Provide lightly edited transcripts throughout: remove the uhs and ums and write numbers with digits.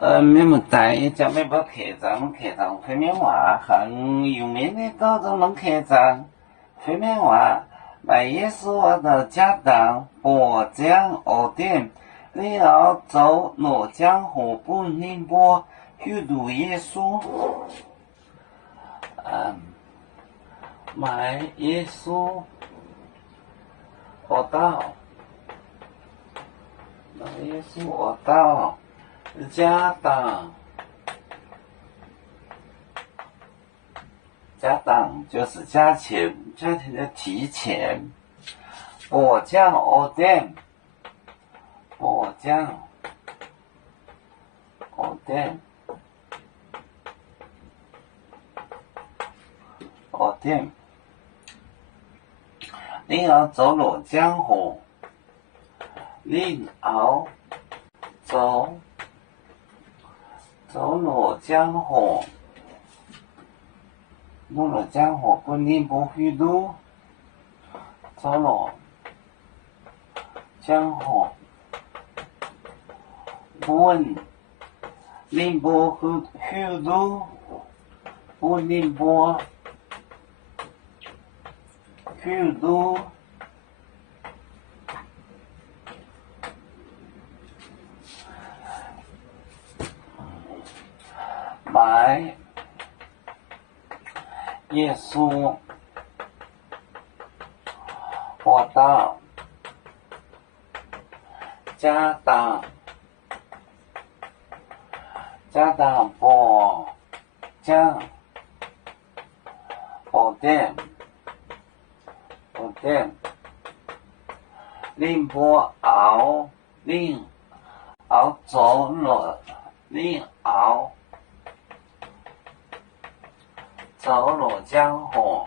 你们带咱们把客栈回民话很有名的高中农客栈，回民话卖耶稣我的家当播讲学点，你要走罗江河本宁波去读耶稣，卖耶稣学道，卖耶稣学道。家当就是加钱，家庭的提钱。播讲学点，播讲学点，学点。你要走罗江河，你要走罗江河，罗江河本宁波虚度，走罗江河本宁波虚度，本宁波虚度。买耶稣学道家当播讲学点宁波熬走了宁熬走罗江河，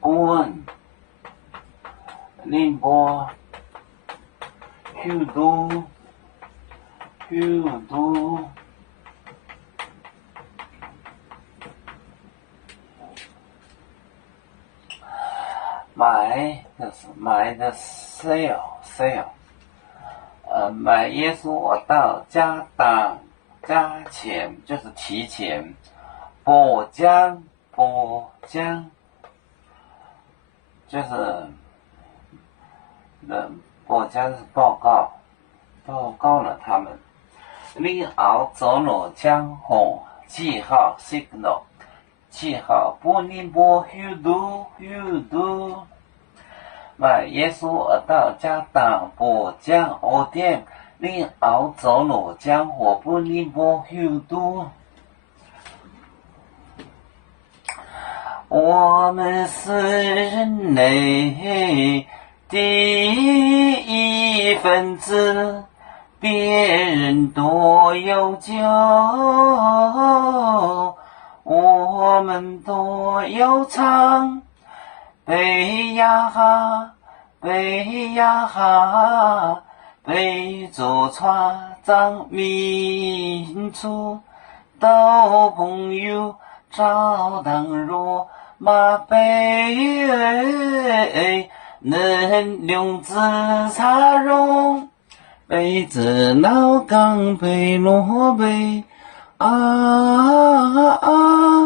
本宁波虚度，买的 sale。买耶稣学道加钱就是提钱，播讲就是播讲是报告了他们。你要走罗江河，记号 signal， 记号本宁波虚度。买耶稣学道家当播讲学点，你要走罗江河本宁波虚度。我们是人类第一分子，别人多有酒，我们多有唱。背呀哈，背着船长民族，到朋友找当若马背，能用自茶容，背着老钢背罗背啊。